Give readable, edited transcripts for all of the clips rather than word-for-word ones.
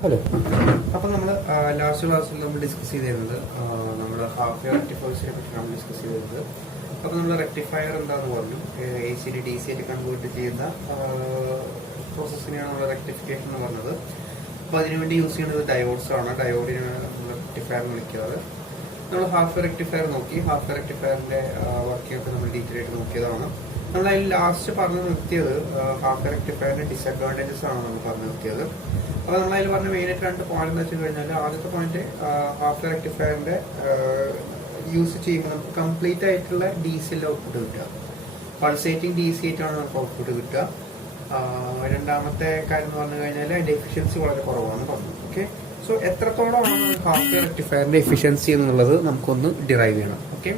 Hello. അപ്പം നമ്മൾ last ക്ലാസ്സിൽ നമ്മൾ ഡിസ്കസ് ചെയ്തിരുന്നത് നമ്മൾ ഹാഫ് വെയർ റെക്ടിഫയേഴ്സിനെ പറ്റി നമ്മൾ ഡിസ്കസ് ചെയ്തിരുന്നത്. അപ്പം നമ്മൾ റെക്ടിഫയർ എന്താന്ന് പറഞ്ഞു, എ സി ഡി സി ആയിട്ട് കൺവേർട്ട് ചെയ്യുന്ന പ്രോസസ്സിനെയാണ് നമ്മൾ റെക്ടിഫിക്കേഷൻ എന്ന് പറഞ്ഞത്. അപ്പോൾ അതിനുവേണ്ടി യൂസ് ചെയ്യുന്നത് ഡയോഡ്സ് ആണ്. ഡയോഡിനാണ് നമ്മൾ റെക്ടിഫയർ എന്ന് വിളിക്കാറ്. നമ്മൾ ഹാഫ് വെയർ റെക്ടിഫയർ നോക്കി. ഹാഫ് വെയർ റെക്ടിഫയറിന്റെ വർക്കിംഗ് ഒക്കെ നമ്മൾ ഡീറ്റെയിൽ ആയിട്ട് നോക്കിയതാണ്. നമ്മൾ അതിൽ ലാസ്റ്റ് പറഞ്ഞു നിർത്തിയത് ഹാഫ് വെയർ റെക്ടിഫയറിന്റെ ഡിസഡ്വാൻറ്റേജസ് ആണ് നമ്മൾ പറഞ്ഞു നിർത്തിയത്. അപ്പോൾ നമ്മളതിൽ പറഞ്ഞ മെയിനായിട്ട് രണ്ട് പോയിന്റ് എന്ന് വെച്ച് കഴിഞ്ഞാൽ, ആദ്യത്തെ പോയിന്റ് ഹാഫ് വെയർ റെക്ടിഫയറിന്റെ യൂസ് ചെയ്യുമ്പോൾ നമുക്ക് കംപ്ലീറ്റ് ആയിട്ടുള്ള ഡി സി എൽ ഔട്ട്പുട്ട് കിട്ടുക. പൾസേറ്റിംഗ് ഡി സി ആയിട്ടാണ് നമുക്ക് ഔട്ട്പുട്ട് കിട്ടുക. രണ്ടാമത്തെ കാര്യം എന്ന് പറഞ്ഞു കഴിഞ്ഞാൽ അതിന്റെ എഫിഷ്യൻസി വളരെ കുറവാണ് പറഞ്ഞു. ഓക്കെ, സോ എത്രത്തോളമാണ് ഹാഫ് വെയർ റെക്ടിഫയറിന്റെ എഫിഷ്യൻസി എന്നുള്ളത് നമുക്കൊന്ന് ഡിറൈവ് ചെയ്യണം. ഓക്കെ,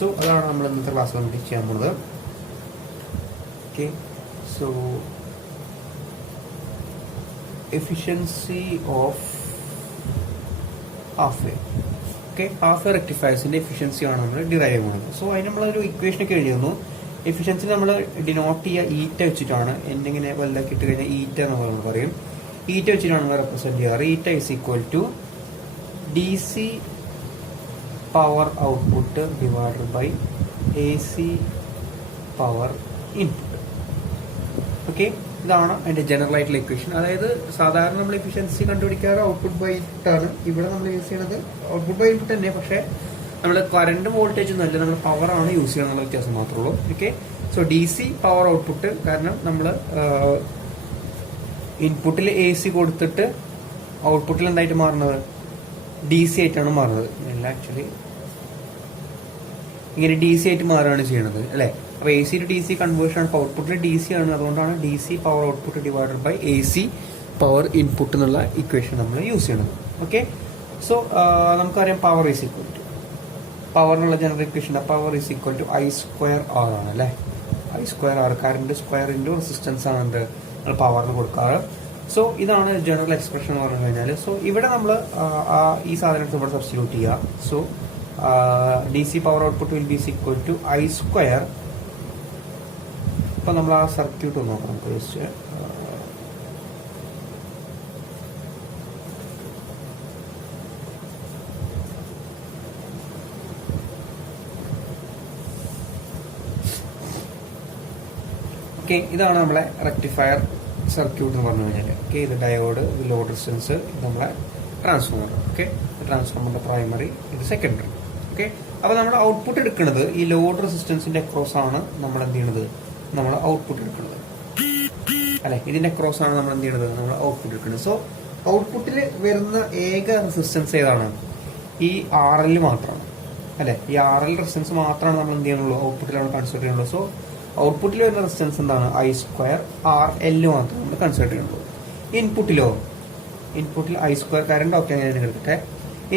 സോ അതാണ് നമ്മൾ ഇന്നത്തെ ക്ലാസ്സിൽ നമുക്ക് ചെയ്യാൻ പോകുന്നത്. Okay, so efficiency of half wave. Okay, half wave റെക്ടിഫയേഴ്സിന്റെ എഫിഷ്യൻസി ആണ് നമ്മൾ ഡിറൈവ് ചെയ്യുന്നത്. സോ അതിന് നമ്മളൊരു ഇക്വേഷനൊക്കെ എഴുതിയിരുന്നു. എഫിഷ്യൻസി നമ്മൾ ഡിനോട്ട് ചെയ്യുക ഈറ്റ വെച്ചിട്ടാണ്. എന്നിങ്ങനെ വലുതാക്കി ഇട്ട് കഴിഞ്ഞാൽ ഈറ്റ എന്ന് നമ്മൾ പറയും. ഈറ്റ വെച്ചിട്ടാണ് നമ്മൾ റെപ്രസെന്റ് ചെയ്യാറ്. Eta is equal to D C power output divided by A C power input. Okay, ഇതാണ് അതിന്റെ ജനറൽ ആയിട്ടുള്ള ഇക്വേഷൻ. അതായത് സാധാരണ നമ്മൾ എഫിഷ്യൻസി കണ്ടുപിടിക്കാറ് ഔട്ട്പുട്ട് ബൈ ഇൻപുട്ട് ആണ്. ഇവിടെ നമ്മൾ യൂസ് ചെയ്യുന്നത് ഔട്ട്പുട്ട് ബൈ ഇൻപുട്ട് തന്നെ, പക്ഷേ നമ്മൾ കറണ്ട് വോൾട്ടേജ് ഒന്നും അല്ല, നമ്മൾ പവർ ആണ് യൂസ് ചെയ്യുന്നുള്ള വ്യത്യാസം മാത്രമേ ഉള്ളൂ. Okay, so D C power output, കാരണം നമ്മൾ ഇൻപുട്ടിൽ എ സി കൊടുത്തിട്ട് ഔട്ട്പുട്ടിൽ എന്തായിട്ട് മാറുന്നത് ഡി സി ആയിട്ടാണ് മാറുന്നത്. അല്ല, ആക്ച്വലി ഇങ്ങനെ ഡി സി ആയിട്ട് മാറുകയാണ് ചെയ്യണത് അല്ലേ. അപ്പോൾ A C to D C conversion ആണ്. ഔട്ട്പുട്ടിൽ ഡി സി ആണ്, അതുകൊണ്ടാണ് D C power output divided by A C power input എന്നുള്ള ഇക്വേഷൻ നമ്മൾ യൂസ് ചെയ്യണത്. ഓക്കെ, സോ നമുക്കറിയാം power is equal to power എന്നുള്ള general equation. Power is equal to I square R ആണ് അല്ലേ. I square R, current square into resistance ആണ് എന്ത് നമ്മൾ പവറിന് കൊടുക്കാറ്. സോ ഇതാണ് ജനറൽ എക്സ്പ്രഷൻ എന്ന് പറഞ്ഞു കഴിഞ്ഞാൽ. സോ ഇവിടെ നമ്മൾ ഈ സാധനത്തെ ഇവിടെ സബ്സ്റ്റിറ്റ്യൂട്ട് ചെയ്യുക. So D C power output will be equal to I square. ഇപ്പൊ നമ്മൾ ആ സർക്യൂട്ട് ഒന്ന് നോക്കാം. ജസ്റ്റ് ഓക്കെ, ഇതാണ് നമ്മളെ റെക്ടിഫയർ സർക്യൂട്ട് എന്ന് പറഞ്ഞു കഴിഞ്ഞാൽ. ഓക്കെ, ഇത് ഡയോഡ്, ഇത് ലോഡ് റെസിസ്റ്റൻസ്, ഇത് നമ്മളെ ട്രാൻസ്ഫോമർ. ഓക്കെ, ട്രാൻസ്ഫോമറിന്റെ പ്രൈമറി, ഇത് സെക്കൻഡറി. ഓക്കെ, അപ്പൊ നമ്മുടെ ഔട്ട്പുട്ട് എടുക്കുന്നത് ഈ ലോഡ് റെസിസ്റ്റൻസിന്റെ അക്രോസ് ആണ്. നമ്മൾ എന്ത് ചെയ്യണത്, നമ്മൾ ഔട്ട്പുട്ട് എടുക്കുന്നത് അല്ലെ. ഇതിന്റെ അക്രോസ് ആണ് നമ്മൾ എന്ത് ചെയ്യണത്, നമ്മൾ ഔട്ട്പുട്ട് എടുക്കുന്നത്. സോ ഔട്ട്പുട്ടിൽ വരുന്ന ഏക റെസിസ്റ്റൻസ് ഏതാണ്, ഈ ആർ എൽ മാത്രമാണ് അല്ലെ. ഈ ആർ എൽ റെസിസ്റ്റൻസ് മാത്രമാണ് നമ്മൾ എന്ത് ചെയ്യാനുള്ളൂ, ഔട്ട്പുട്ടിലാണ് കൺസിഡർ ചെയ്യുള്ളൂ. സോ ഔട്ട്പുട്ടിൽ വരുന്ന റെസിസ്റ്റൻസ് എന്താണ്, ഐ സ്ക്വയർ ആർ എൽ മാത്രം നമ്മൾ കൺസിഡർ ചെയ്യുള്ളൂ. ഇൻപുട്ടിലോ, ഇൻപുട്ടിൽ ഐ സ്ക്വയർ കറണ്ട് ഒക്കെ അങ്ങനെ എടുക്കട്ടെ.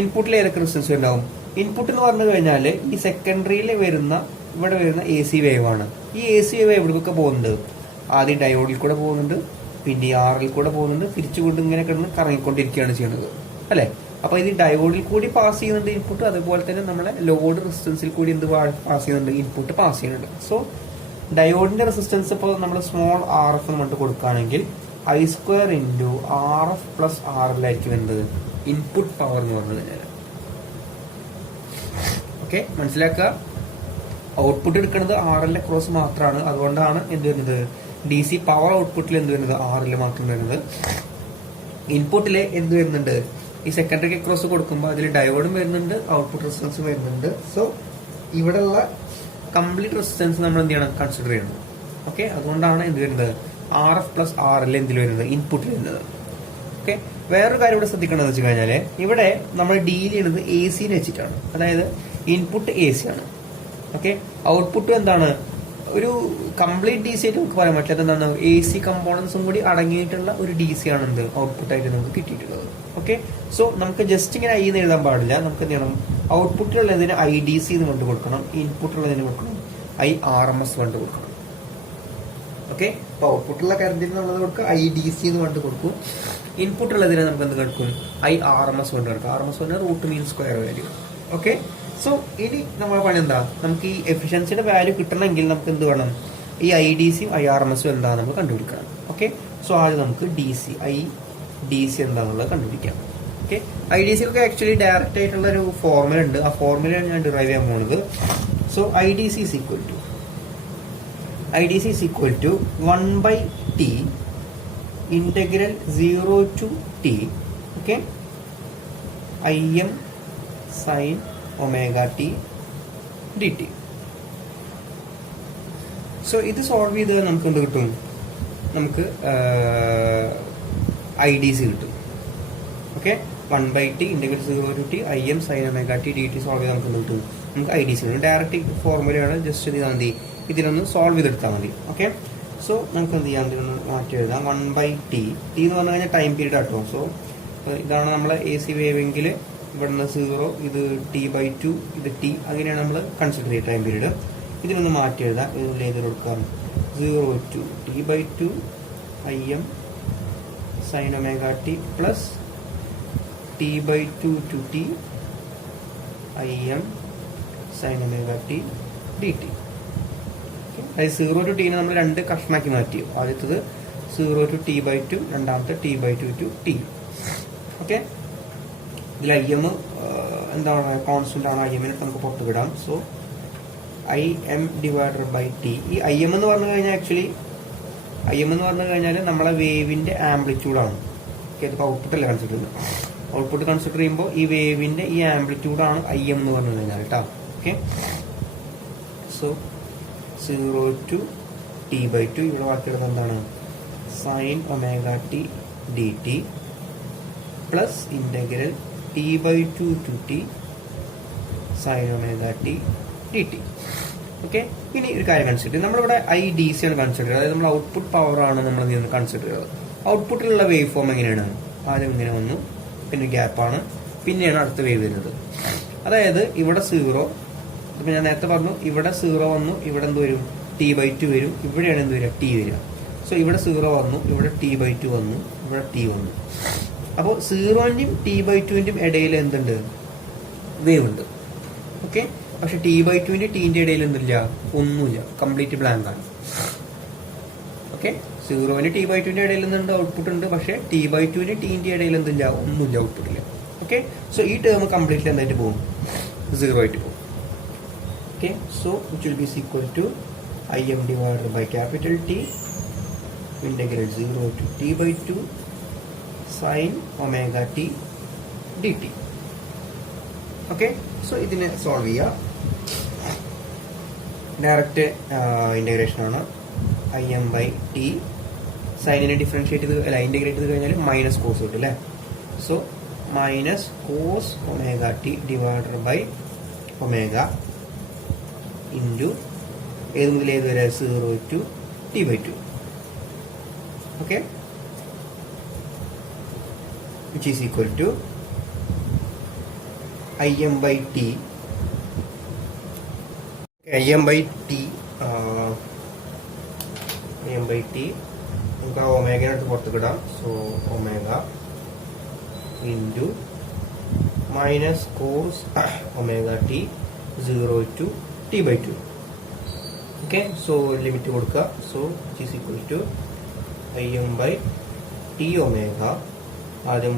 ഇൻപുട്ടിൽ ഏതൊക്കെ റെസിസ്റ്റൻസ് ഉണ്ടാവും. ഇൻപുട്ട് എന്ന് പറഞ്ഞു കഴിഞ്ഞാൽ ഈ സെക്കൻഡറിയിൽ വരുന്ന ഇവിടെ വരുന്ന എ സി വേവ് ആണ്. ഈ എ സി വേവ് എവിടേക്കൊക്കെ പോകുന്നുണ്ട്, ആദ്യം ഡയോഡിൽ കൂടെ പോകുന്നുണ്ട്, പിന്നെ ഈ ആറിൽ കൂടെ പോകുന്നുണ്ട്, തിരിച്ചുകൊണ്ട് ഇങ്ങനെ കിടന്ന് കറങ്ങിക്കൊണ്ടിരിക്കുകയാണ് ചെയ്യുന്നത് അല്ലെ. അപ്പൊ ഇത് ഡയോഡിൽ കൂടി പാസ് ചെയ്യുന്നുണ്ട് ഇൻപുട്ട്, അതുപോലെ തന്നെ നമ്മളെ ലോഡ് റെസിസ്റ്റൻസിൽ കൂടി എന്ത് പാസ് ചെയ്യുന്നുണ്ട്, ഇൻപുട്ട് പാസ് ചെയ്യുന്നുണ്ട്. സോ ഡയോഡിന്റെ റെസിസ്റ്റൻസ് ഇപ്പോൾ നമ്മൾ സ്മോൾ ആർ എഫ് എന്ന് പറഞ്ഞിട്ട് കൊടുക്കുകയാണെങ്കിൽ I square into R F plus R L ആയിരിക്കും എന്ത് ഇൻപുട്ട് പവർ എന്ന് പറഞ്ഞു കഴിഞ്ഞാൽ. ഓക്കെ, മനസ്സിലാക്കുക. ഔട്ട്പുട്ട് എടുക്കുന്നത് ആർ എൽ ക്രോസ് മാത്രമാണ്. അതുകൊണ്ടാണ് എന്ത് വരുന്നത്, ഡി സി പവർ ഔട്ട്പുട്ടിൽ എന്ത് വരുന്നത്, ആർ എൽ മാത്രം വരുന്നത്. ഇൻപുട്ടിൽ എന്ത് വരുന്നുണ്ട്, ഈ സെക്കൻഡറി ക്രോസ് കൊടുക്കുമ്പോൾ അതിൽ ഡയോഡും വരുന്നുണ്ട്, ഔട്ട്പുട്ട് റെസിസ്റ്റൻസ് വരുന്നുണ്ട്. സോ ഇവിടെയുള്ള കംപ്ലീറ്റ് റെസിസ്റ്റൻസ് നമ്മൾ എന്ത് ചെയ്യണം, കൺസിഡർ ചെയ്യണം. ഓക്കെ, അതുകൊണ്ടാണ് എന്ത് വരുന്നത്, R F plus R L എന്തിൽ വരുന്നത്, ഇൻപുട്ടിൽ വരുന്നത്. ഓക്കെ, വേറൊരു കാര്യം ഇവിടെ ശ്രദ്ധിക്കണമെന്ന് വെച്ച് കഴിഞ്ഞാൽ ഇവിടെ നമ്മൾ ഡീൽ ചെയ്യുന്നത് എ സിനെ വെച്ചിട്ടാണ്. അതായത് ഇൻപുട്ട് എ സി ആണ്. ഓക്കെ, ഔട്ട്പുട്ട് എന്താണ്, ഒരു കംപ്ലീറ്റ് ഡി സി ആയിട്ട് നമുക്ക് പറയാൻ പറ്റില്ല. എന്താണ്, എ സി കമ്പോണൻസും കൂടി അടങ്ങിയിട്ടുള്ള ഒരു ഡി സി ആണ് എന്ത് ഔട്ട്പുട്ടായിട്ട് നമുക്ക് കിട്ടിയിട്ടുള്ളത്. ഓക്കെ, സോ നമുക്ക് ജസ്റ്റ് ഇങ്ങനെ ഐ എന്ന് എഴുതാൻ പാടില്ല. നമുക്ക് എന്ത് ചെയ്യണം, ഔട്ട്പുട്ടിലുള്ളതിന് ഐ ഡി സി എന്ന് കൊണ്ട് കൊടുക്കണം, ഇൻപുട്ടിലുള്ളതിന് കൊടുക്കണം ഐ ആർ എം എസ് കൊണ്ട് കൊടുക്കണം. ഓക്കെ, അപ്പൊ ഔട്ട്പുട്ടിലുള്ള കറന്റിന് നമ്മൾ കൊടുക്കുക ഐ ഡി സി എന്ന് കൊണ്ട് കൊടുക്കും. ഇൻപുട്ടുള്ളതിനെ നമുക്ക് എന്ത് കൊടുക്കും, ഐ ആർ എം എസ് കൊണ്ട് കൊടുക്കും. ആർ എം എസ് പറഞ്ഞാൽ root mean square value. Okay, so ഇനി നമ്മുടെ പണി എന്താ, നമുക്ക് ഈ എഫിഷ്യൻസിയുടെ വാല്യൂ കിട്ടണമെങ്കിൽ നമുക്ക് എന്ത് വേണം, ഈ ഐ ഡി സിയും ഐ ആർ എം എസും എന്താ നമ്മൾ കണ്ടുപിടിക്കണം. ഓക്കെ, സോ ആദ്യം നമുക്ക് D C I D C എന്താണെന്നുള്ളത് കണ്ടുപിടിക്കാം. ഓക്കെ, ഐ ഡി സി ഒക്കെ ആക്ച്വലി ഡയറക്റ്റ് ആയിട്ടുള്ള ഒരു ഫോർമുല ഉണ്ട്. ആ ഫോർമുലയാണ് ഞാൻ ഡിറൈവ് ചെയ്യാൻ പോകുന്നത്. So I D C is equal to 1/t integral 0 to t, okay, Im sin omega t dt. So ഇത് സോൾവ് ചെയ്ത് നമുക്ക് എന്ത് കിട്ടും? നമുക്ക് ഐ ഡി സി കിട്ടും. Okay, 1/t integral 0 to t Im sin omega t dt solve ചെയ്ത് നമുക്ക് എന്ത് കിട്ടും? നമുക്ക് ഐ ഡി സി കിട്ടും. ഡയറക്റ്റ് ഫോർമുലയാണ്, ജസ്റ്റ് ഇത് മതി, ഇതിനൊന്ന് സോൾവ് ചെയ്തെടുത്താൽ മതി. ഓക്കെ, സോ നമുക്ക് എന്ത് ചെയ്യാം? ഇതിനൊന്ന് മാറ്റി എഴുതാം. 1/t എന്ന് പറഞ്ഞു കഴിഞ്ഞാൽ ടൈം പീരീഡ് ആട്ടോ. സോ ഇതാണ് നമ്മളെ എ സി വേവെങ്കിൽ ഇവിടുന്ന് 0, ഇത് t/2, ഇത് t, അങ്ങനെയാണ് നമ്മൾ കൺസിഡർ ചെയ്യുക ടൈം പീരീഡ്. ഇതിനൊന്ന് മാറ്റി എഴുതാം. ഇതിൽ എഴുതി കൊടുക്കാം 0 to t/2 Im sin omega t plus t/2 to t Im sin omega t dt. അതായത് 0 to t നമ്മൾ രണ്ട് കഷ്ണാക്കി മാറ്റി. ആദ്യത്തത് 0 to t/2, രണ്ടാമത്തെ t/2 to t. ഓക്കെ, ഇതിൽ IM എന്താണ്? കോൺസ്റ്റന്റ് ആണ്. IM നമുക്ക് പുറത്ത് വിടാം. So Im divided by T. ഈ IM എന്ന് പറഞ്ഞു കഴിഞ്ഞാൽ ആക്ച്വലി നമ്മളെ വേവിന്റെ ആംപ്ലിറ്റ്യൂഡാണ്. ഇതിപ്പോൾ ഔട്ട്പുട്ടല്ല കൺസിഡർ ചെയ്യുന്നത്. ഔട്ട്പുട്ട് കൺസിഡർ ചെയ്യുമ്പോൾ ഈ വേവിന്റെ ഈ ആംപ്ലിറ്റ്യൂഡാണ് IM എന്ന് പറഞ്ഞു കഴിഞ്ഞാൽ കേട്ടോ. ഓക്കെ, സോ 0 to t/2, ഇവിടെ ബാക്കിയുള്ളത് എന്താണ്? Sine omega T D T plus integral t/2 to t sine omega T D T. Okay, ഇനി ഒരു കാര്യം കൺസിഡർ ചെയ്യും. നമ്മളിവിടെ ഐ ഡി സി ആണ് കൺസിഡർ ചെയ്യുന്നത്. അതായത് നമ്മൾ ഔട്ട്പുട്ട് പവർ ആണ് നമ്മൾ കൺസിഡർ ചെയ്യുന്നത്. ഔട്ട്പുട്ടിലുള്ള വേവ് ഫോം എങ്ങനെയാണ്? ആദ്യം ഇങ്ങനെ വന്നു, പിന്നെ ഗ്യാപ്പാണ്, പിന്നെയാണ് അടുത്ത വേവ് വരുന്നത്. അതായത് ഇവിടെ 0, ഇപ്പൊ ഞാൻ നേരത്തെ പറഞ്ഞു, ഇവിടെ 0 വന്നു, ഇവിടെ എന്ത് വരും? t/2 വരും. ഇവിടെയാണ് എന്ത് വരിക? t വരിക. സോ ഇവിടെ 0 വന്നു, ഇവിടെ t/2 വന്നു, ഇവിടെ t വന്നു. അപ്പോൾ 0-ന്റെയും t/2-ന്റെയും ഇടയിൽ എന്തുണ്ട്? വേവ് ഉണ്ട്. ഓക്കെ, പക്ഷെ t/2-ന്റെ t-ന്റെ ഇടയിൽ എന്തില്ല? ഒന്നുമില്ല, കംപ്ലീറ്റ് ബ്ലാങ്ക് ആണ്. ഓക്കെ, 0-ന് t/2-ന്റെ ഇടയിൽ എന്തുണ്ട്? ഔട്ട്പുട്ട് ഉണ്ട്. പക്ഷെ t/2-ന് t-ന്റെ ഇടയിൽ എന്തില്ല? ഒന്നുമില്ല, ഔട്ട്പുട്ടില്ല. ഓക്കെ, സോ ഈ ടേം കംപ്ലീറ്റ്ലി എന്തായിട്ട് പോകും? 0 ആയിട്ട് പോകും. Okay, so which will be equal to Im divided by capital T integral 0 to t/2 sin omega t dt. Okay, so ഇതിനെ സോൾവ് ചെയ്യുക. ഡയറക്റ്റ് ഇന്റഗ്രേഷൻ ആണ്. Im/t സൈനിനെ ഡിഫറൻഷിയേറ്റ് ചെയ്ത് ഇന്റഗ്രേറ്റ് ചെയ്ത് കഴിഞ്ഞാൽ മൈനസ് കോസ് കിട്ടും അല്ലേ. So minus cos omega T divided by omega into ഏത് മുതൽ ഏത് വരെ? 0 to t/2. Okay, which is equal to Im/t. Im/t നമുക്ക് ആ ഒമേഗനടുത്ത് പുറത്ത് കിടാം. So omega into minus cos omega T 0 to t/2. Okay, so limit കൊടുക്കുക. So it is equal to Im/t omega. ആദ്യം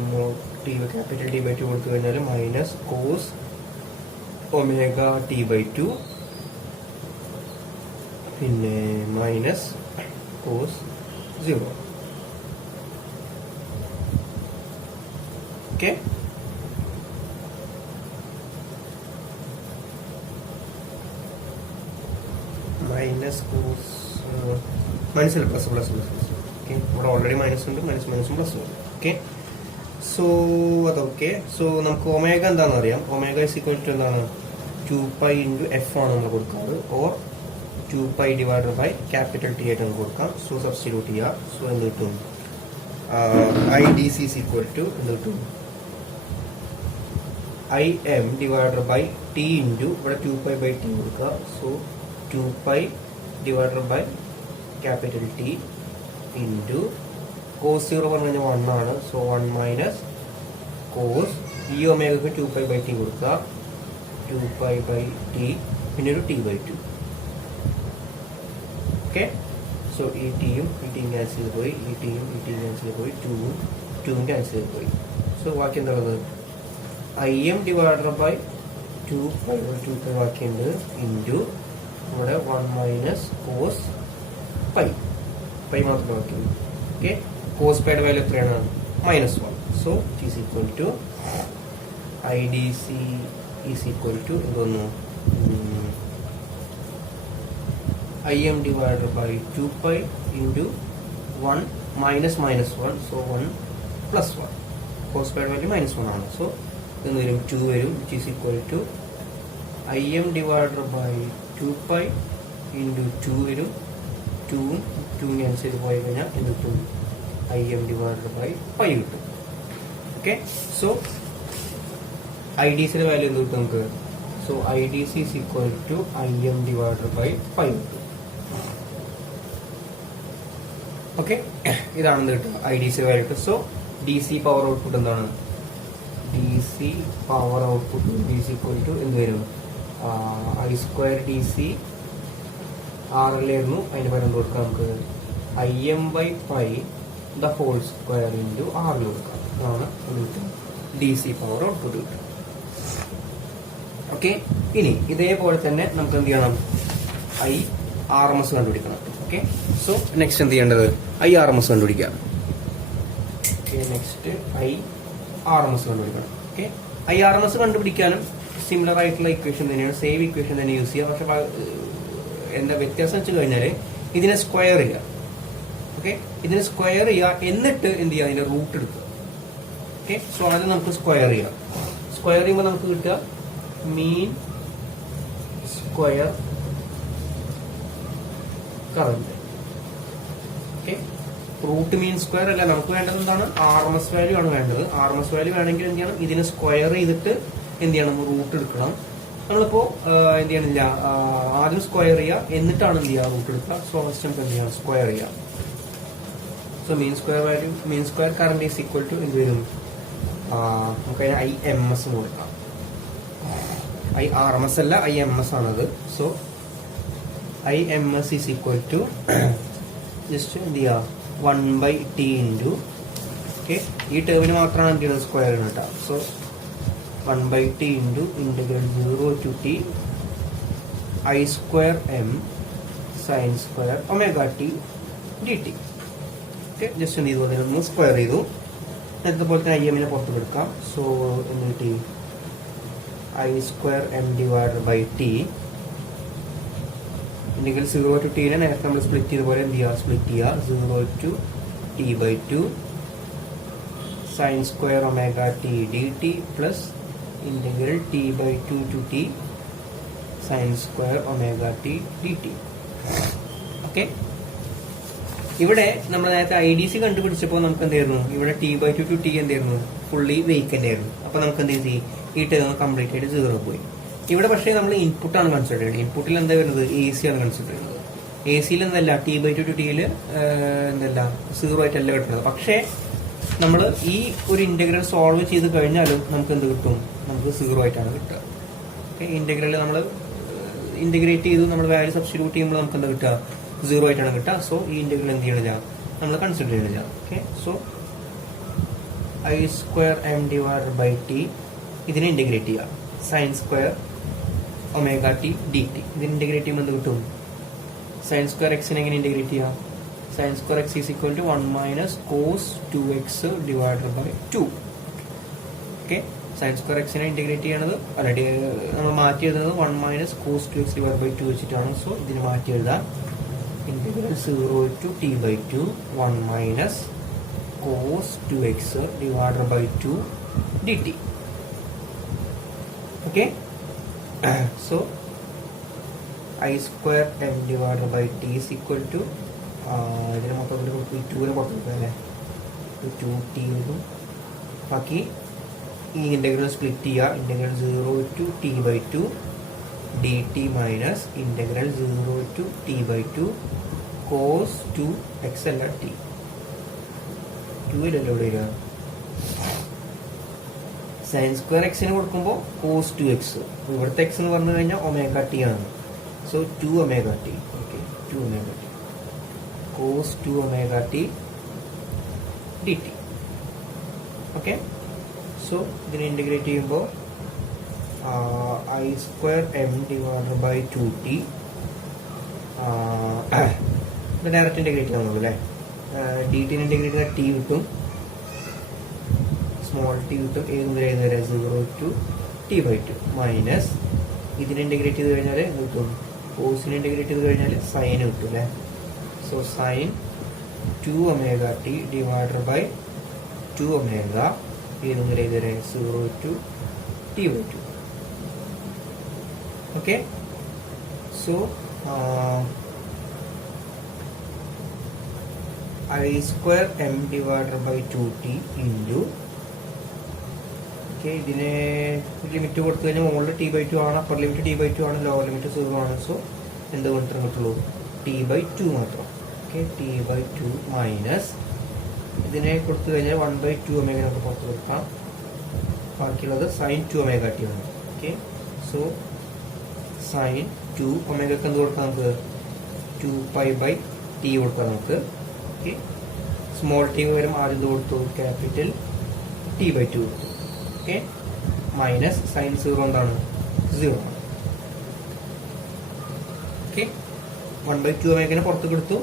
ക്യാപിറ്റൽ t/2 കൊടുത്തു കഴിഞ്ഞാൽ മൈനസ് കോസ് ഒമേഗ t/2, പിന്നെ minus cos 0. Okay, minus cos minus അല്ല, plus plus plus. Okay, ഇവിടെ already minus ഉണ്ട്, മൈനസും പ്ലസും ഉണ്ട്. ഓക്കെ, സോ അതൊക്കെ. സോ നമുക്ക് ഒമേഗ എന്താണെന്ന് അറിയാം. ഒമേഗ ഇസ് ഈക്വൽ ടു എന്താണ്? 2π ഇൻറ്റു എഫ് ആണ് നമ്മൾ കൊടുക്കാറ്, or 2π divided by capital T ആയിട്ട് നമുക്ക് കൊടുക്കാം. സോ സബ്സ്റ്റിറ്റ്യൂട്ട് ചെയ്യുക. സോ എന്ത് കിട്ടും? I D C is equal to എന്ത് കിട്ടും? Im divided by T into ഇവിടെ 2π/t കൊടുക്കുക. So 2π divided by capital T into cos 0 പറഞ്ഞു കഴിഞ്ഞാൽ 1 ആണ്. സോ 1 മൈനസ് കോസ് ഈ ഒമേഗക്ക് 2π/t കൊടുക്കുക. 2π/t പിന്നെ ഒരു t/2. ഓക്കെ, സോ ഈ ടിയും ഈ ടിയും ക്യാൻസൽ ചെയ്ത് പോയി, ഈ ടിയും ഈ ടിയും ക്യാൻസൽ ചെയ്ത് പോയി, 2 2 ക്യാൻസൽ ചെയ്ത് പോയി. സോ ബാക്കി എന്താണുള്ളത്? IM ഡിവൈഡഡ് ബൈ 2π ബാക്കിയുണ്ട് ഇൻറ്റു ഇവിടെ 1 മൈനസ് കോസ് പൈ മാത്രമേ ബാക്കിയുള്ളൂ. ഓക്കെ, കോസ് പൈയുടെ വാല്യൂ എത്രയാണ്? -1. So it is equal to IDC is equal to എന്തോന്നു? IM divided by 2π into 1 minus 1. So 1 plus 1. Cos പൈയുടെ വാല്യൂ -1 ആണ്. സോ എന്ന് വരും 2 വരും, which is equal to IM divided by 2π into 2 വരും. 2 ക്യാൻസൽ ചെയ്ത് പോയി കഴിഞ്ഞാൽ എന്ത് കിട്ടും? IM ഡിവൈഡഡ് ബൈ പൈ കിട്ടും. ഓക്കെ, സോ IDCയുടെ വാല്യൂ എന്ത് കിട്ടും നമുക്ക്? So IDC is equal to IM divided by pi കിട്ടും. ഓക്കെ, ഇതാണ് എന്ത് കിട്ടും? IDC വാല്യൂ കിട്ടും. സോ DC പവർ ഔട്ട്പുട്ട് എന്താണ്? DC power output is equal to എന്ത് വരും? I² DC RL ആയിരുന്നു, അതിന് പകരം കൊടുക്കാം നമുക്ക് IM by pi the whole square into RL കൊടുക്കാം. അതാണ് DC പവർ ഔട്ട്പുട്ട് കിട്ടും. ഓക്കെ, ഇനി ഇതേപോലെ തന്നെ നമുക്ക് എന്ത് ചെയ്യണം? IRMS കണ്ടുപിടിക്കണം. ഓക്കെ, സോ നെക്സ്റ്റ് എന്ത് ചെയ്യേണ്ടത്? IRMS കണ്ടുപിടിക്കാം. ഓക്കെ, നെക്സ്റ്റ് IRMS കണ്ടുപിടിക്കണം. ഓക്കെ, IRMS കണ്ടുപിടിക്കാനും സിമിലർ ആയിട്ടുള്ള ഇക്വേഷൻ തന്നെയാണ്, സെയിം ഇക്വേഷൻ തന്നെ യൂസ് ചെയ്യുക. പക്ഷെ എന്താ വ്യത്യാസം വെച്ച് കഴിഞ്ഞാൽ ഇതിനെ സ്ക്വയർ ചെയ്യുക. ഓക്കെ, ഇതിനെ സ്ക്വയർ ചെയ്യുക, എന്നിട്ട് എന്ത് ചെയ്യുക? അതിന്റെ റൂട്ട് എടുക്കുക. ഓക്കെ, സോ ആദ്യം നമുക്ക് സ്ക്വയർ ചെയ്യാം. സ്ക്വയർ ചെയ്യുമ്പോൾ നമുക്ക് കിട്ടുക mean square current. Okay, root mean square അല്ല, നമുക്ക് വേണ്ടത് എന്താണ്? RMS വാല്യൂ ആണ് വേണ്ടത്. RMS വാല്യൂ വേണമെങ്കിൽ എന്ത് ചെയ്യണം? ഇതിനെ സ്ക്വയർ ചെയ്തിട്ട് എന്ത് ചെയ്യണം? റൂട്ട് എടുക്കണം. നമ്മളിപ്പോ എന്ത് ചെയ്യണില്ല, ആദ്യം സ്ക്വയർ ചെയ്യുക, എന്നിട്ടാണ് എന്ത് ചെയ്യുക? റൂട്ട് എടുക്കുക. സോ ഫസ്റ്റ് നമുക്ക് എന്ത് ചെയ്യാം? സ്ക്വയർ ചെയ്യാം. So mean square value, mean square current is equal to എന്ത് വരും? നമുക്ക് അതിന് IMS കൊടുക്കാം. IRMS അല്ല, IMS ആണത്. So IMS is equal to just എന്ത് ചെയ്യുക? 1/t ഇൻറ്റു, ഓക്കെ, ഈ ടേമിന് മാത്രമാണ് എന്ത് ചെയ്യുന്നത്? സ്ക്വയർ ചെയ്യുന്നത് കേട്ടോ. So 1/t into integral 0 to t I² m sin square omega t dt. Okay, just എന്ത് ചെയ്തു? അതിനൊന്ന് സ്ക്വയർ ചെയ്തു. നേരത്തെ പോലെ തന്നെ IM നെ പുറത്ത് കൊടുക്കാം. സോ എന്ത് കിട്ടി? I² m divided by t integral 0 to t നെ നേരത്തെ നമ്മൾ സ്പ്ലിറ്റ് ചെയ്ത പോലെ എന്ത് ചെയ്യുക? സ്പ്ലിറ്റ് ചെയ്യുക. 0 to t/2 sin square omega t dt plus integral t/2 to t sin square omega t dt. Okay, ഇവിടെ നമ്മൾ നേരത്തെ IDC കണ്ടുപിടിച്ചപ്പോൾ നമുക്ക് എന്തായിരുന്നു? ഇവിടെ t/2 to t എന്തായിരുന്നു? ഫുള്ളി വേക്കന്റ് ആയിരുന്നു. അപ്പൊ നമുക്ക് എന്ത് ചെയ്തു? ഈ ടേം കംപ്ലീറ്റ് ആയിട്ട് 0 പോയി. ഇവിടെ പക്ഷേ നമ്മൾ ഇൻപുട്ടാണ് കൺസിഡർ ചെയ്യുന്നത്. ഇൻപുട്ടിൽ എന്താ വരുന്നത്? AC ആണ് കൺസിഡർ ചെയ്യുന്നത്. AC എന്തല്ല, t/2 to t എന്തല്ല 0 ആയിട്ടല്ല കിട്ടുന്നത്. പക്ഷേ നമ്മൾ ഈ ഒരു ഇന്റഗ്രൽ സോൾവ് ചെയ്ത് കഴിഞ്ഞാലും നമുക്ക് എന്ത് കിട്ടും? നമുക്ക് 0 ആയിട്ടാണ് കിട്ടുക. ഓക്കെ, ഇന്റഗ്രൽ നമ്മൾ ഇന്റഗ്രേറ്റ് ചെയ്ത് നമ്മൾ വാല്യൂ സബ്സ്റ്റിറ്റ്യൂട്ട് ചെയ്യുമ്പോൾ നമുക്ക് എന്താ കിട്ടുക? 0 ആയിട്ടാണ് കിട്ടുക. സോ ഈ ഇന്റഗ്രൽ എന്ത് ചെയ്യണില്ല? നമ്മൾ കൺസിഡർ ചെയ്യണില്ല. Okay, so I² m divided by t ഇതിനെ ഇന്റഗ്രേറ്റ് ചെയ്യുക. Sine square omega T dt ഇതിന് ഇന്റഗ്രേറ്റ് ചെയ്യുമ്പോൾ എന്ത് കിട്ടും? സൈൻ സ്ക്വയർ എക്സിനെ എങ്ങനെ ഇന്റഗ്രേറ്റ് ചെയ്യാം? sin square x is equal to 1 minus cos 2x divided by 2. Okay, sin square x നെ integrate ചെയ്യണത് ഓൾറെഡി നമ്മൾ മാറ്റി എഴുതുന്നത് 1 minus cos 2x divided by 2 വെച്ചിട്ടാണ്. സോ ഇതിന് മാറ്റി എഴുതാം. Integral 0 to t/2 1 minus cos 2x divided by 2 dt. Okay, so I² m divided by t is equal to ഇതിന് മൊത്തത്തിൽ 2നെ പുറത്തെടുക്കുക അല്ലേ? 2t വരും. ബാക്കി ഈ ഇന്റഗ്രൽ സ്പ്ലിറ്റ് ചെയ്യുക. Integral 0 to t/2 dt minus integral 0 to t/2 cos 2x അല്ല t. 2 ഇല്ലല്ലോ ഇവിടെ വരിക. സൈൻ സ്ക്വയർ എക്സിന് കൊടുക്കുമ്പോൾ cos 2x. ഇവിടുത്തെ എക്സ് എന്ന് പറഞ്ഞു കഴിഞ്ഞാൽ ഒമേഗ ടി ആണ്. So 2 omega T. Okay, 2 omega T cos 2 omega t dt. Okay. So ഇതിനെ ഇൻറ്റഗ്രേറ്റ് ചെയ്യുമ്പോൾ I square M divided by 2t ഇത് ഡയറക്റ്റ് ഇൻറ്റഗ്രേറ്റ് ചെയ്യാവുള്ളൂ അല്ലേ. ഡി ടിനെ ഇൻറ്റഗ്രേറ്റ് ചെയ്താൽ ടി കിട്ടും, സ്മോൾ ടി കിട്ടും. ഏത് മുതൽ 0 to t/2 മൈനസ് ഇതിനെ ഇൻറ്റഗ്രേറ്റ് ചെയ്ത് കഴിഞ്ഞാൽ കിട്ടും, കോസിനെ ഇൻറ്റഗ്രേറ്റ് ചെയ്ത് കഴിഞ്ഞാൽ സൈൻ കിട്ടും അല്ലേ. So sine 2ωt divided by 2ω ഏത് മുതൽ 0 to t/2. Okay. So I square M divided by 2t into ഇതിനെ ലിമിറ്റ് കൊടുത്തു കഴിഞ്ഞാൽ മുകളിൽ t/2 ആണ്, അപ്പർ ലിമിറ്റ് t/2 ആണ്, ലോവർ ലിമിറ്റ് 0 ആണ്. സോ എന്ത് മാത്രമേ കിട്ടുള്ളൂ, t/2 മാത്രം. ഓക്കെ, t/2 മൈനസ് ഇതിനെ കൊടുത്തു കഴിഞ്ഞാൽ 1/2ω നമുക്ക് പുറത്ത് കൊടുക്കാം. ബാക്കിയുള്ളത് സൈൻ 2ωt ആണ്. ഓക്കെ. സോ സൈൻ 2ω എന്ത് കൊടുക്കാം, നമുക്ക് 2π/t കൊടുക്കാം നമുക്ക്. ഓക്കെ. സ്മോൾ ടി പകരം ആദ്യം എന്ത് കൊടുത്തു, ക്യാപിറ്റൽ t/2 കൊടുത്തു. ഓക്കെ. മൈനസ് സൈൻ 0 എന്താണ്, 0 ആണ്. ഓക്കെ. 1/2ω പുറത്ത് കൊടുത്തു.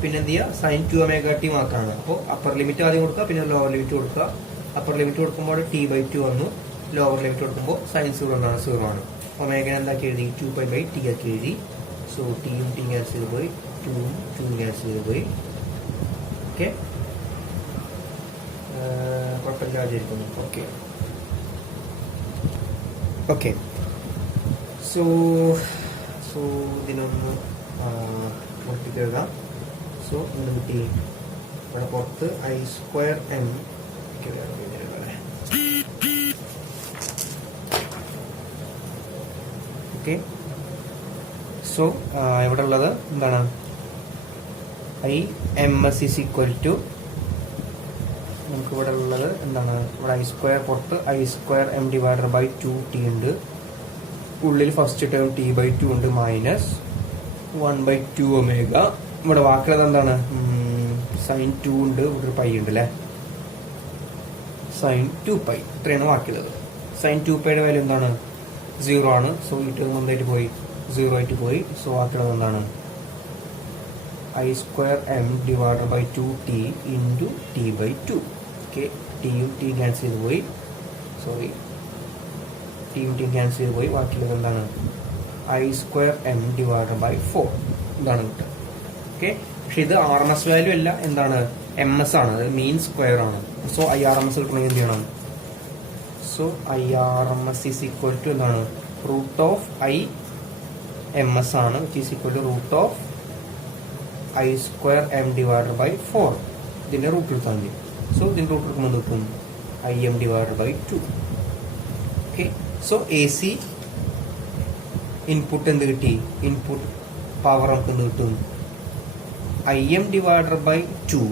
പിന്നെ എന്ത് ചെയ്യുക, സൈൻ 2ωt മാത്രമാണ്. അപ്പോൾ അപ്പർ ലിമിറ്റ് ആദ്യം കൊടുക്കുക, പിന്നെ ലോവർ ലിമിറ്റ് കൊടുക്കുക. അപ്പർ ലിമിറ്റ് കൊടുക്കുമ്പോൾ t/2 വന്നു, ലോവർ ലിമിറ്റ് കൊടുക്കുമ്പോൾ സൈൻ 0 എന്താണ്, 0 ആണ്. ഒമേഗനെ എന്താക്കി എഴുതി, 2π/t ആക്കി എഴുതി. സോ ടിയും ടി ക്യാൻസൽ ചെയ്ത് പോയി, 2ഉം 2 ക്യാൻസൽ ചെയ്ത് പോയി. ഓക്കെ, കുഴപ്പമില്ലാതിരിക്കുന്നു. Okay okay. സോ ഇതിനൊന്ന് എഴുതാം. സോ എന്ത് കിട്ടി, ഇവിടെ പുറത്ത് I square M okay. So ഇവിടെ ഉള്ളത് എന്താണ്, I M S is equal to, നമുക്ക് ഇവിടെ ഉള്ളത് എന്താണ്, ഇവിടെ ഐ സ്ക്വയർ പുറത്ത് I square M divided by 2t ഉണ്ട്, ഉള്ളിൽ ഫസ്റ്റ് ടേം t/2 ഉണ്ട്, മൈനസ് 1/2ω. ഇവിടെ ബാക്കിയുള്ളത് എന്താണ്, സൈൻ 2 ഉണ്ട്, ഇവിടെ ഒരു പൈ ഉണ്ട് അല്ലേ, സൈൻ 2π. ഇത്രയാണ് ബാക്കിയുള്ളത്. സൈൻ 2πയുടെ വാല്യൂ എന്താണ്, 0 ആണ്. സോ ഈ ടേം എന്തായിട്ട് പോയി, 0 ആയിട്ട് പോയി. സോ ബാക്കിയുള്ളത് എന്താണ്, I square M divided by 2t into t/2. Okay, ടിയും ടി ക്യാൻസൽ ചെയ്ത് പോയി, സോറി ടിയും ടി ക്യാൻസൽ ചെയ്ത് പോയി. ബാക്കിയുള്ളത് എന്താണ്, I square M divided by 4 ഇതാണ് കിട്ടുക. ഓക്കെ. പക്ഷെ ഇത് RMS വാല്യൂ അല്ല, എന്താണ്, MS ആണ്, അത് മീൻ സ്ക്വയർ ആണ്. സോ IRMS കിട്ടണമെങ്കിൽ എന്ത് ചെയ്യണം, so IRMS is equal to എന്താണ്, റൂട്ട് ഓഫ് IMS ആണ്, which is equal to root of I square M divided by 4. ഇതിന്റെ റൂട്ട് എടുത്താൽ മതി. സോ ഇതിന്റെ റൂട്ട് എടുക്കുമ്പോൾ കിട്ടും IM divided by 2. Okay. So AC input എന്ത് കിട്ടി, ഇൻപുട്ട് പവർ നമുക്ക് എന്ത് കിട്ടും, IM ഡിവൈഡഡ് ബൈ 2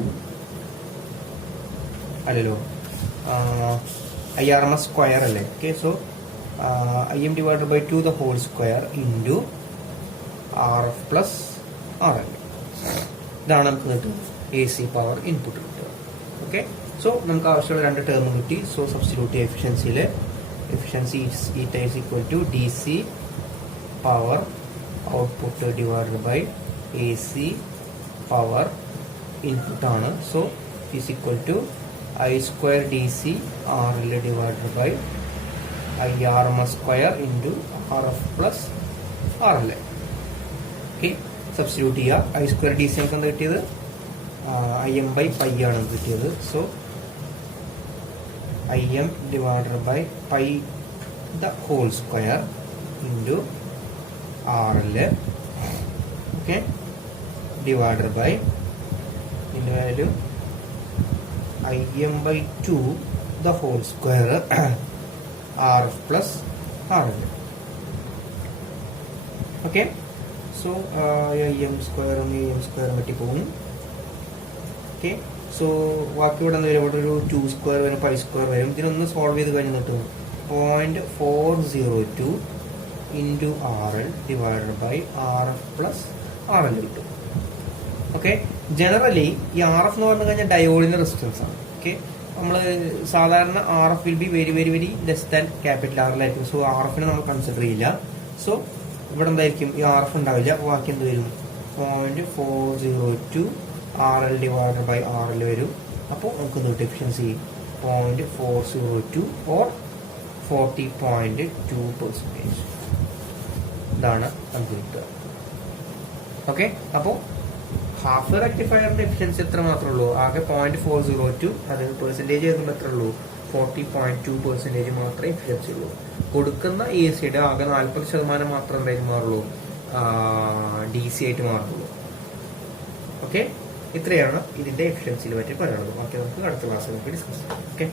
അല്ലല്ലോ, IRMS സ്ക്വയർ അല്ലേ. Okay. So IM divided by 2 the whole square into RF plus RL. ഇതാണ് നമുക്ക് കിട്ടുന്നത് AC പവർ ഇൻപുട്ട് കിട്ടുക. ഓക്കെ. സോ നമുക്ക് ആവശ്യമുള്ള രണ്ട് ടേം കിട്ടി. സോ സബ്സ്റ്റിറ്റ്യൂട്ട് എഫിഷ്യൻസിയിൽ efficiency eta is equal to DC power output divided by AC power input ആണ്. So is equal to I square DC RL divided by IRMS square into RF plus RL. Okay. Substitute ചെയ്യുക. I square DC നമുക്ക് എന്താ കിട്ടിയത്, IM/π ആണ് കിട്ടിയത്. So IM divided by π the whole square into RL. Okay, divided by ഇതിൻ്റെ value IM/2 the whole square RF plus RL. Okay. So IM സ്ക്വയറും AM സ്ക്വയറും പറ്റി പോകുന്നു. ഓക്കെ. സോ ബാക്കി ഇവിടെ വരും, ഇവിടെ ഒരു 2 സ്ക്വയർ വരും, π സ്ക്വയർ വരും. ഇതിനൊന്ന് സോൾവ് ചെയ്ത് കഴിഞ്ഞിട്ട് 0.402 into RL divided by RF plus RL കിട്ടും. ഓക്കെ. ജനറലി ഈ RF എന്ന് പറഞ്ഞു കഴിഞ്ഞാൽ ഡയോഡിന്റെ റെസിസ്റ്റൻസ് ആണ്. ഓക്കെ. നമ്മൾ സാധാരണ R F will be very very very less than capital ആറിലായിരിക്കും. സോ ആർ എഫിനെ നമ്മൾ കൺസിഡർ ചെയ്യില്ല. സോ ഇവിടെ എന്തായിരിക്കും, ഈ ആർ എഫ് ഉണ്ടാവില്ല. ബാക്കി എന്ത് വരും, 0.402 RL ഡിവൈഡഡ് ബൈ RL വരും. അപ്പോൾ നമുക്ക് എന്ത് എഫിഷ്യൻസി 0.402 ഓർ 40.2%. ഇതാണ് നമുക്ക് കിട്ടുക. ഓക്കെ, അപ്പോൾ ഹാഫ് റെക്ടിഫയറിന്റെ എഫിഷ്യൻസി എത്ര മാത്രമേ ഉള്ളൂ, ആകെ 0.402. അത് പെർസെൻറ്റേജ് ചെയ്തുമ്പോൾ എത്ര ഉള്ളൂ, 40.2% മാത്രമേ എഫിഷ്യൻസി ഉള്ളൂ. കൊടുക്കുന്ന AC യുടെ ആകെ 40% മാത്രം എന്തായാലും മാറുള്ളൂ, DC ആയിട്ട് മാറുള്ളൂ. ഓക്കെ, ഇത്രയാണ് ഇതിന്റെ എഫിഷ്യൻസിനെ പറ്റി പറയാനുള്ളത്. ഓക്കെ, നമുക്ക് അടുത്ത ക്ലാസ്സിൽ നമുക്ക് ഡിസ്കസ് ചെയ്യാം. ഓക്കെ.